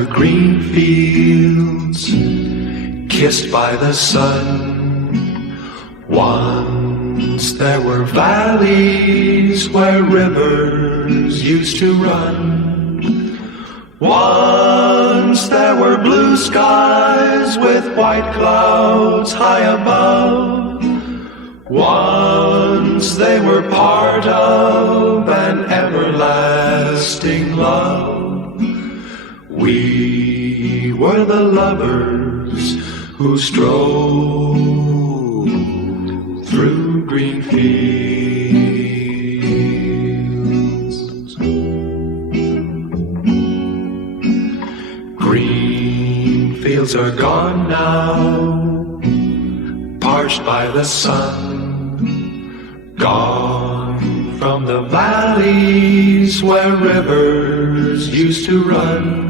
were green fields kissed by the sun. Once there were valleys where rivers used to run. Once there were blue skies with white clouds high above. Once they were part of an everlasting love. We were the lovers who strolled through green fields. Green fields are gone now, parched by the sun. Gone from the valleys where rivers used to run.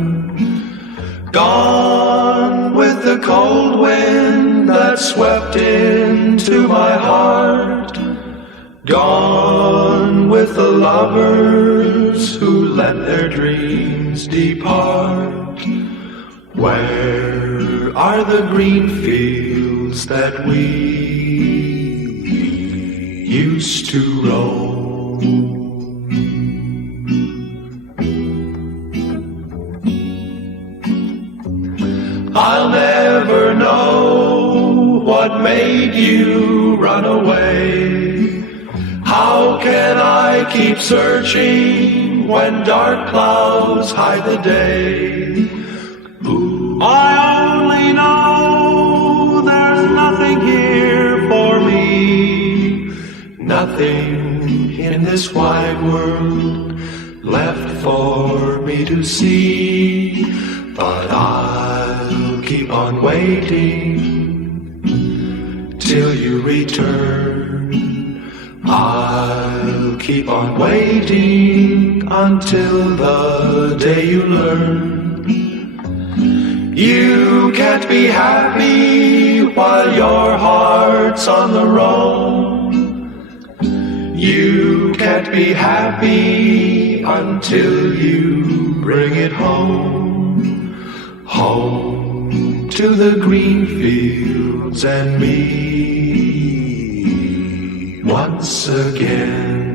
Gone with the cold wind that swept into my heart. Gone with the lovers who let their dreams depart. Where are the green fields that we used to roam? I'll never know what made you run away. How can I keep searching when dark clouds hide the day? Ooh. I only know there's nothing here for me. Nothing in this wide world left for me to see. But I'll keep on waiting till you return. I'll keep on waiting until the day you learn. You can't be happy while your heart's on the road. You can't be happy until you bring it home. Home to the green fields and me once again.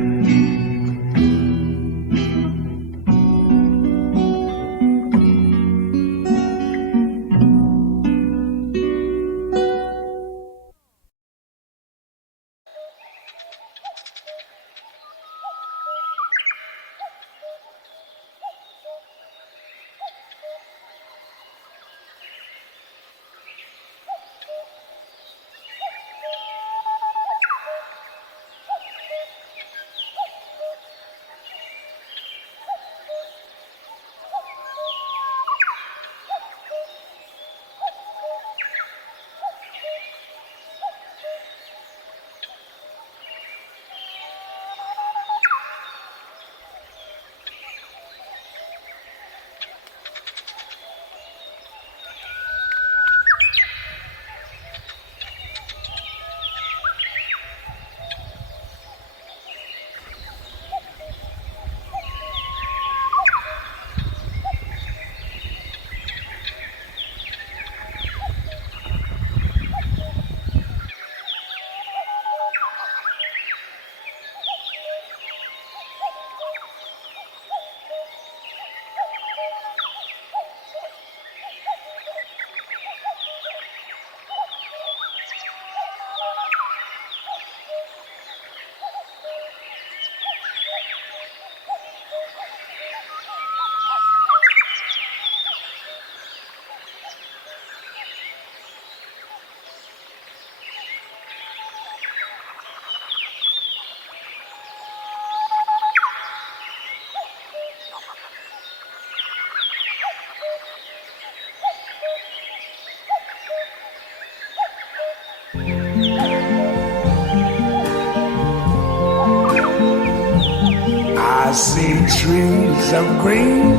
I see trees of green,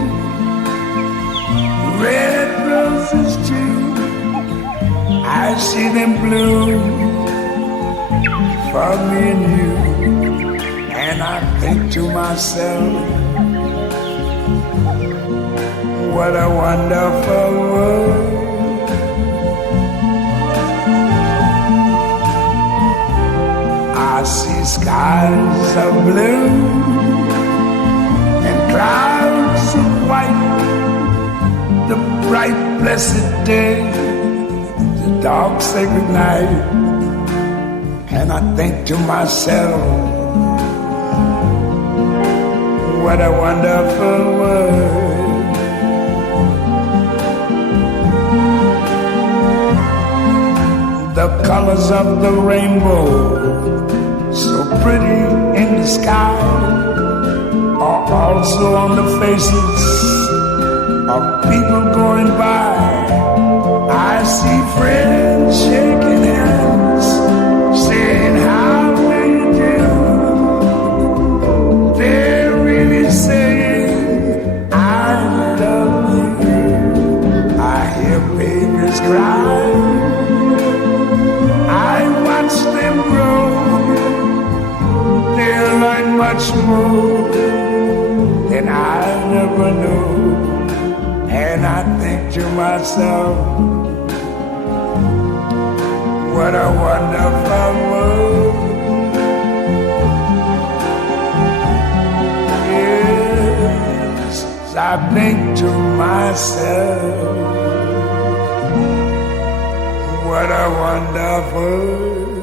red roses too. I see them bloom for me and you. And I think to myself, What a wonderful world. I see skies of blue and clouds of white, the bright blessed day, the dark sacred night, and I think to myself, what a wonderful world. The colors of the rainbow, so pretty in the sky, are also on the faces of people going by. I see friends shaking hands, saying how do you do. They're really saying I love you. I hear babies cry, I watch them grow. They'll learn much more than I never knew. And I think to myself, what a wonderful world. Yes, I think to myself, what a wonderful world.